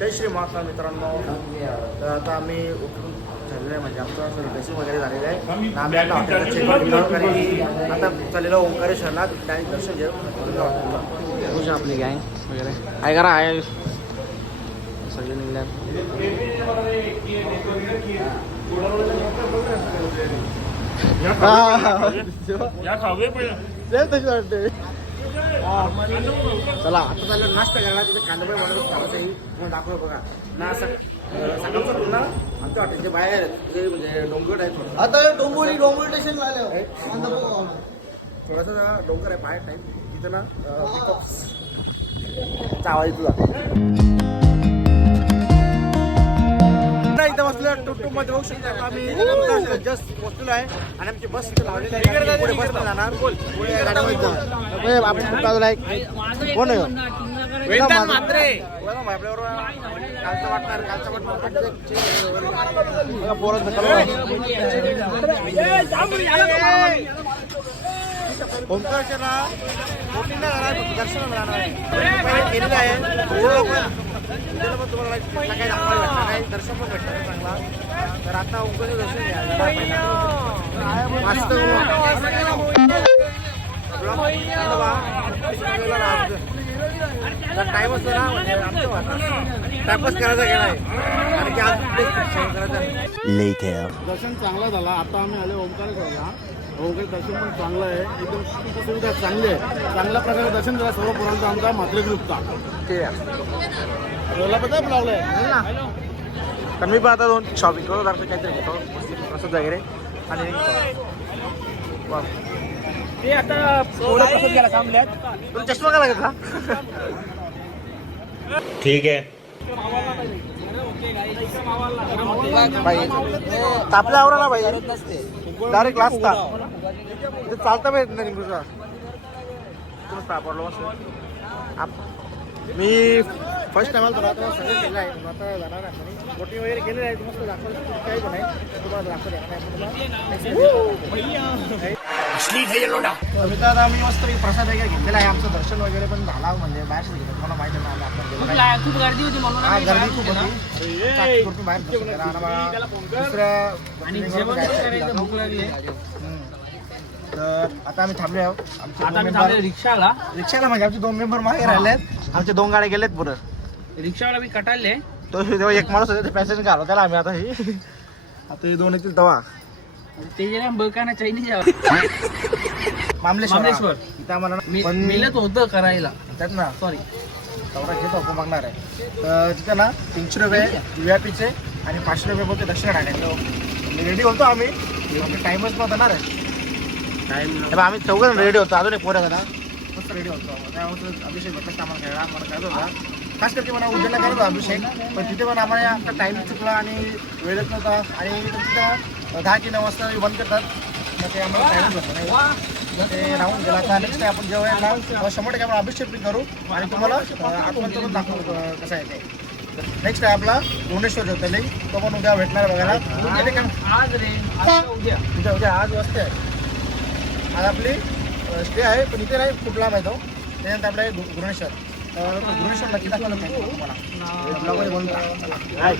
जय श्री महाकाल मित्रांनो. तर आता आम्ही उठून झालेलं आहे, म्हणजे आमचं ड्रेसिंग वगैरे झालेलं आहे. आम्ही आता हॉटेलला चेकआउट केलं कारण आता चाललेलं ओंकारेश्वरला त्याने दर्शन घेऊ हॉटेलला. आपली गँग वगैरे आहे करा आहे सगळे निघल्या. चला आता चाललं नाश्ता करायला. तिथे कांदापोळी बनवून खावायचं आहे तुम्हाला दाखवलं बघा ना. सकाळचं पूर्ण आमच्या हॉटेलच्या बाहेर ते म्हणजे डोंगर आहे थोडं. आता डोंबिवली स्टेशनला आले थोडासा डोंगर आहे बाहेर टाईम तिथं ना पिकअप चावायचं तुला. इथं बसलं टुकटुक मध्ये बघू शकता. आम्ही जस्ट पोहोचलेलो आहे आणि आमची बस इथे लावलेली आहे. पुढे बस जाणार पुढे गाडीमध्ये जाणार. आपण खूप बाजूला आहे. कोण आहे आपल्याबरोबर कालचा वाटणार ओंकारेश्वरला बोटिंग दर्शन राहणार केलेलं आहे. तुम्हाला काही दाखवायला काही दर्शन पण भेटतं चांगला. तर आता ओंकारेश्वर दर्शन घ्या टाइम असतो ना म्हणजे आमचं टाइमपास करायचा गेला आहे कारण की आज करायचं. दर्शन चांगला झाला. आता आम्ही आलो ओंकारेश्वरला. ओंकार दर्शन पण चांगलं आहे. एकदम सुविधा चांगली आहे. चांगल्या प्रकारे दर्शन झालं सर्व पोरांचा आमचा मात्र ग्रुपचा ते पता लावलंय तर मी पण आता दोन शॉपिंग करू दर्शन काहीतरी घेतो प्रसाद वगैरे आणि ते आता प्रसाद घ्यायला थांबल्यात. तुला चष्मा का लागत का? ठीक आहे. तापल्या आवरा ना भाई डायरेक्ट लास्ट चालता पाहिजे नाही निघूचा सापडलो मी फर्स्ट टाइम आलो. आता सगळं केलं आहे. आता जाणार आहे बोटिंग वगैरे केलेलं आहे. मस्त दाखवलं काही पण आहे तुम्हाला दाखवलं मित्रांनो. आम्ही मस्त प्रसाद वगैरे घेतलेला आहे. आमचं दर्शन वगैरे पण झाला म्हणजे बाहेर घेतलं तुम्हाला माहिती आहे. खूप गर्दी होती म्हणून हा गर्दी खूप होती बाहेर दुसऱ्या. तर आता आम्ही थांबले आहोत रिक्षाला म्हणजे आमचे 2 मेंबर मागे राहिलेत. आमचे 2 गाड्या गेलेत पुढं. रिक्षावाला मी कटाळले तो तेव्हा एक माणूस होता ते पॅसेंजर घालव त्याला आम्ही आता हे 2 येतील तेव्हा ते जे बकाना चायनीज मामलेश्वर इथं आम्हाला मिळत होतं करायला त्यात ना सॉरी तेवढा घेतो आपण मागणार आहे. तर तिथं ना 300 रुपये VIP चे आणि 500 रुपये बोलते दक्षिणा टाकायचं. रेडी होतो आम्ही टाइमच पण होणार आहे. आम्ही 4 रेडी होतो. अजून एक पोरं ना मस्त रेडी होतो. त्यामुळे अभिषेक भेटत आम्हाला खेळा आम्हाला करायचं होता. खास करते मला उद्याला करत होता अभिषेक पण तिथे पण आम्हाला आमचा टाईम चुकला आणि वेळच नव्हता. आणि तिथं 10 की 9 वाजता बंद करतात. मग ते आम्हाला टाईमच होतं नाही ते राहून गेला. आता नेक्स्ट आपण जेव्हा येणार 100% आपण अभिषेक पण करू आणि तुम्हाला आत्महत्या पण दाखवू कसं आहे ते. नेक्स्ट आहे आपला भुवनेश्वर ज्योतिर्लिंग. तो पण उद्या भेटणार बघायला. आज रे उद्या उद्या आज वाजता आहे. आज आपली स्टे आहे पण इथे नाही खूप लांब आहे तो. त्यानंतर आपलं भुवनेश्वर. भुवनेश्वर नक्की दाखवलं तुम्हाला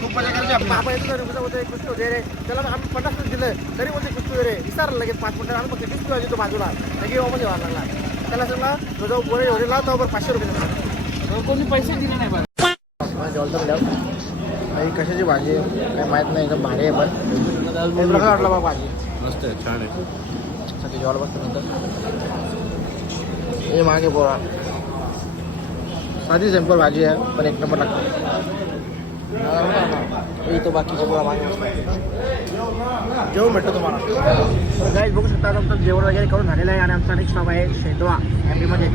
खूप मजा करायची. आपण आपण येतो कुस्ती होते रे त्याला आम्ही 50 दिलं तरी बोलते कुस्ती वगैरे विचारलं लगेच 5 मिनिटं आम्ही फक्त कुस्ती व्हायची तो बाजूला लगे मध्ये व्हायला लागला. त्याला सांगला तुझा पोरे एवढे लावतो बरं 500 रुपये कोणी पैसे दिले नाही बरं. काही कशाची भाजी काही माहीत नाही एकदम भारी आहे पण वाटलं बा भाजी मस्त आहे छान आहे. जेवायला बसतं नंतर हे मागे पोळा साधी सिंपल भाजी आहे पण 1 नंबर लागते. इथं बाकीचे पोळा मागे जेवण भेटतो तुम्हाला. गाईज बघू शकता आमचं जेवण वगैरे करून झालेलं आहे आणि आमचा नेक्स्ट स्टॉप आहे शेंदवा एमपीमध्ये.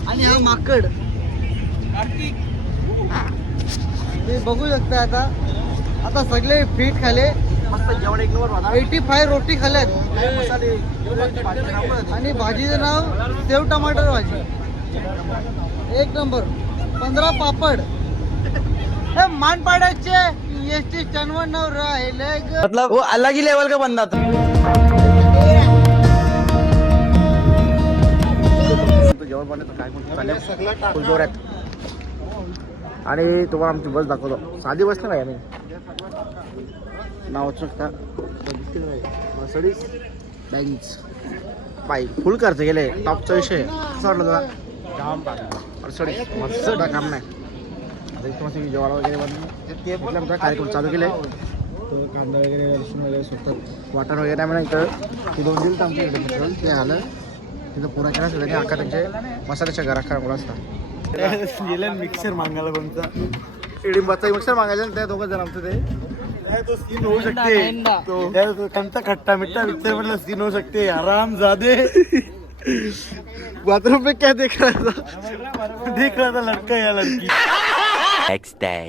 आणि हा माकड ते बघू शकता. आता सगळे फीट खाले मस्त जेवण 1 नंबर 85 रोटी खाल्यात मसाले आणि भाजीचं नाव सेव टमाटर भाजी 1 नंबर. 15 पापड हे मानपाड्याचे एसटी स्टँडवर न राहिले मतलब वो अलग ही लेवल का बंदा था. जेवण बनवतो काय चालेल फुल जोरात. आणि तुम्हाला आमची बस दाखवतो. साधी बस नाही आम्ही नाव शकता मर्सिडीज बेंझ बाईक फुल खर्च गेले. टॉपचा विषय कसं वाटलं तुला? मर्सिडीज मस्त काम नाही. आता इथं मस्त जेवण वगैरे बनवून आमचा कार्यक्रम चालू केले. तर कांदा वगैरे लसूण वगैरे स्वतः वाटण वगैरे आम्ही इथं ते 2 दिवस आमच्या इकडे ते आलं तिथं पुरा केला असतं त्यांनी अख्खा त्यांचे मसाल्याच्या घरात खराब असतात. गेले मिक्सर मागायला कोणता इडिंबाचा मिक्सर मागायला त्या दोघं जण आमचं ते तो सीन होऊ शकते. कोणता खट्टा मिठ्ठा मिक्सर मधला सीन होऊ शकते. आराम जादे बाथरूम में क्या देख रहा था? देख रहा था लड़का या लड़की. Next day.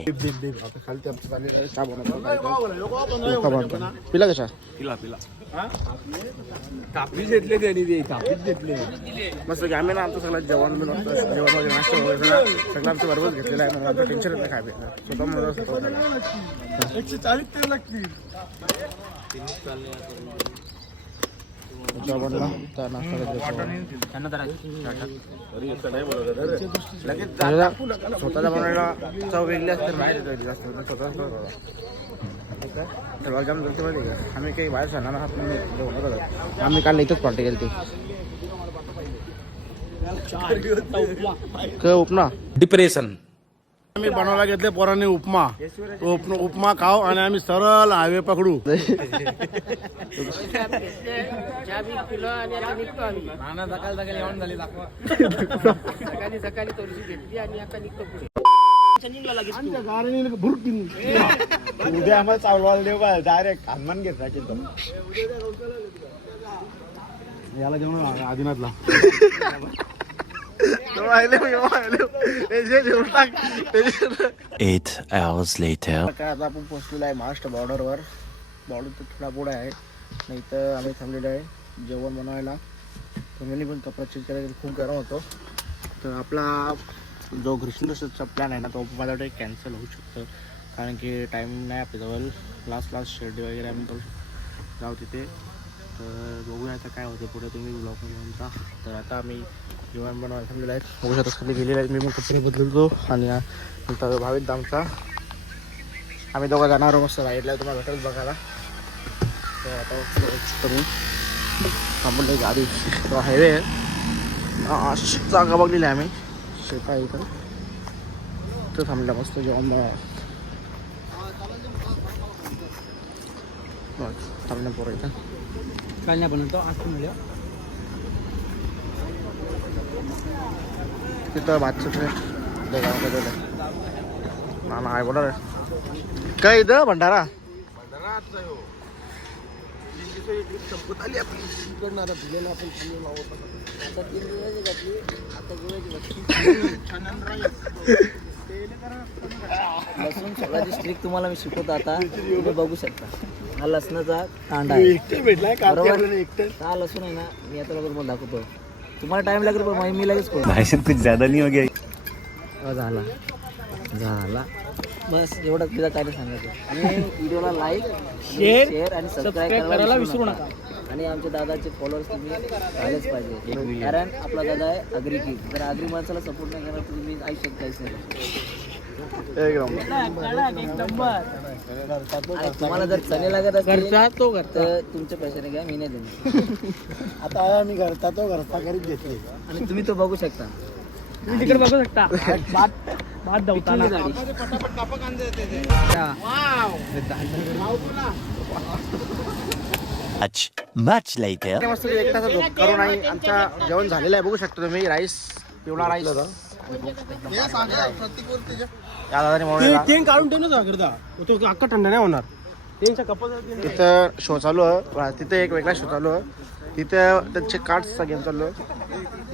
आता खालती आमचं चालेल चहा बनवतो. पिला कशा कापीच घेतले त्यांनी ते कापीच घेतले. मस्त की आम्ही ना आमचं सगळं जेवण जेवण वगैरे नाश्ता वगैरे सगळं आमचं बरोबर घेतलेलं आहे. आमचं टेन्शन नाही काय स्वतः म्हणून स्वतः 140 लागतील. जेवणला त्या नाश्ता स्वतःला बनवायला चव वेगळी असते माहिती जास्त स्वतः जाम जलते माहिती का. आम्ही काही बाहेर सांगणार आहात आम्ही काल इथंच पार्टी केली ती उपना Depression. आम्ही बनवायला घेतले पोरांनी उपमा. उपमा खाऊ आणि आम्ही सरळ हायवे पकडू. उद्या आम्हाला चालवायला देऊ का डायरेक्ट हनुमान घेत राहील. याला जेवण आदिनाथला Eight hours later. काय आता आपण पोहोचलेलो आहे महाराष्ट्र बॉर्डरवर. बॉर्डर तर थोडा पुढे आहे नाही तर आम्ही थांबलेलो आहे जेवण बनवायला. फॅमिली पण कपडा चेंज करायला खूप गरम होतो. तर आपला जो ग्रीष्मोत्सवचा प्लॅन आहे ना तो माझ्या कॅन्सल होऊ शकतो कारण की टाईम नाही आपल्याजवळ. लास्ट शेड्डी वगैरे आम्ही करू जाऊ तिथे. तर बघूया आता काय होतं पुढे. तुम्ही ब्लॉगमध्ये म्हणता. तर आता आम्ही जेवण बनवायला थांबलेलं आहे. बघू शकता खाली गेलेलं आहे. मी मग कपडे बदलतो आणि नंतर भावित आमचा आम्ही दोघं जाणार मस्त राईडला आहे. तुम्हाला भेटेल बघायला. तर आता करून थांबले गाडी तो हायवे आहे. जागा बघलेली आहे आम्ही शेता इथं तर थांबल्या मस्त जेवण थांबण्या पोरं इथं कालण्या बनवतो आज मिळेल. तिथं भातचं ना आहे बोला काय इथं भंडारा लसूण सगळ्याची स्ट्रिक तुम्हाला मी शिकवतो. आता तुम्ही बघू शकता हा लसणाचा कांदा आहे बरोबर. हा लसूण आहे ना मी आता लगेच मला दाखवतो. तुम्हाला टाइम लागेल पण मी लगेच कुछ ज्यादा नहीं हो गया. झाला झाला बस एवढंच तिला काय नाही सांगायचं. आणि व्हिडिओला लाईक शेअर आणि सबस्क्राईब करायला विसरू नका. आणि आमच्या दादाचे फॉलोअर्स तुम्ही झालेच पाहिजे कारण आपला दादा आहे अग्री की. जर अग्री माणसाला सपोर्ट नाही करणार तर तुम्ही आयुष्यात काहीच नाही. तुम्हाला जर चणे लागत असेल तर तुमच्या पैशाने घ्या मी नाही देणार. आता आम्ही घरता तो घरता घरीच घेतले आणि तुम्ही तो बघू शकता. तुम्ही तिकडे बघू शकता भात धावताना Much later. मस्त एक तास झोप करून आणि आमचा जेवण झालेलं आहे. बघू शकता तुम्ही राईस पिवळा राईस या दादाने म्हणून काढून ठेव ना करता तो अख्खा थंड नाही होणार. त्यांच्या तिथं शो चालू आहे. तिथे एक वेगळा शो चालू आहे. तिथे त्यांचे कार्ड्सचा गेम चालू आहे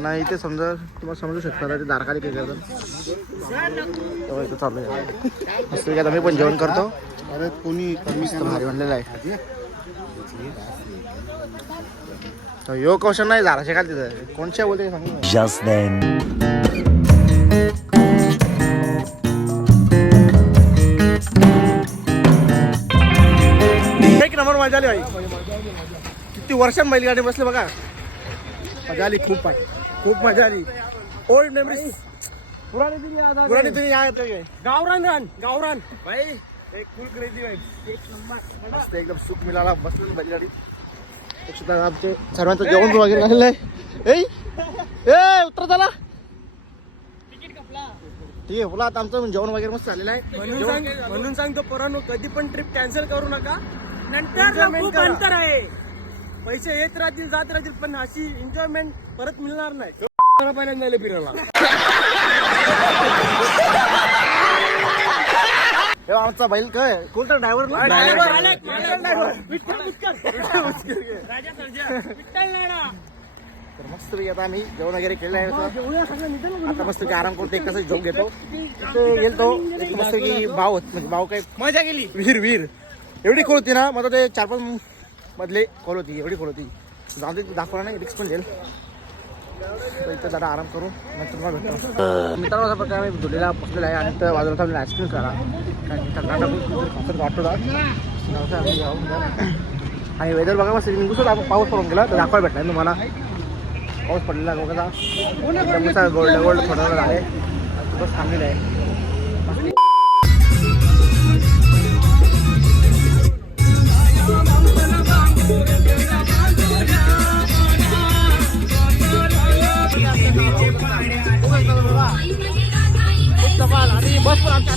ना. इथे समजा तुम्हाला समजू शकता ते दारखाली काय करतात तेव्हा इथं चालू आहे. मस्त काय मी पण जेवण करतो. अरे कोणी मस्त भारी म्हणलेलं आहे. यो क्वेश्चन नाही झाला का तिथं कोणच्या बोलते सांगू. Just then. नंबर मजा आली भाई. किती वर्षां बैलगाडी बसले बघा. मजा आली खूप पाय. खूप मजा आली. Old memories. पुराणी तुम्ही या गावरान भाई एक फुल क्रेझी भाई. एक नंबर मस्त एकदम सुख मिळाला बसली बैलगाडी. सुद्धा आमचे सर्वांचं जेवण वगैरे झालेलं आहे. ए उतर झाला ठीक आहे बोला. आता आमचं जेवण वगैरे मस्त झालेलं आहे. म्हणून सांगतो पोरांनो, कधी पण ट्रिप कॅन्सल करू नका. नंतर खूप अंतर आहे. पैसे येत राहतील जात राहतील, पण अशी एन्जॉयमेंट परत मिळणार नाही. पहिल्यांदा झाले फिरायला. आमचा बैल काय कोणता ड्रायव्हर तर मस्त आता आम्ही जेवण वगैरे केलं आहे. आता मस्त आराम करतो. एक तास झोप घेतो. तिथे गेलतो मस्त की भाव म्हणजे भाव काय मजा गेली. विहीर एवढी खोल होती ना. मला ते 4-5 मधले खोल होती. एवढी खोल होती. जाऊ दे दाखवणार नाही. रिक्स पण घेईल. इथं जरा आराम करू नंतर मग भेटतो. मित्रांनो अशा प्रकारे आम्ही धुलीला बसलेला आहे आणि तर बाजूला थांबलेला आईस्क्रीम करा आणि वेदर बघा मस्त निघून आपण पाऊस पडून गेला तर दाखवायला भेटला तुम्हाला. पाऊस पडलेला बघा. गोल्ड थोडं झाले बस थांबलेलं आहे. आणि बस पण आमच्या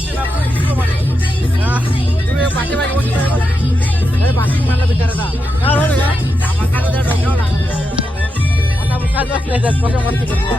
बाकी मला विचारायचा काय होतं का मकाला त्या डोक्यावर लागला. आता मुखात बसले कसं मस्ती करतो.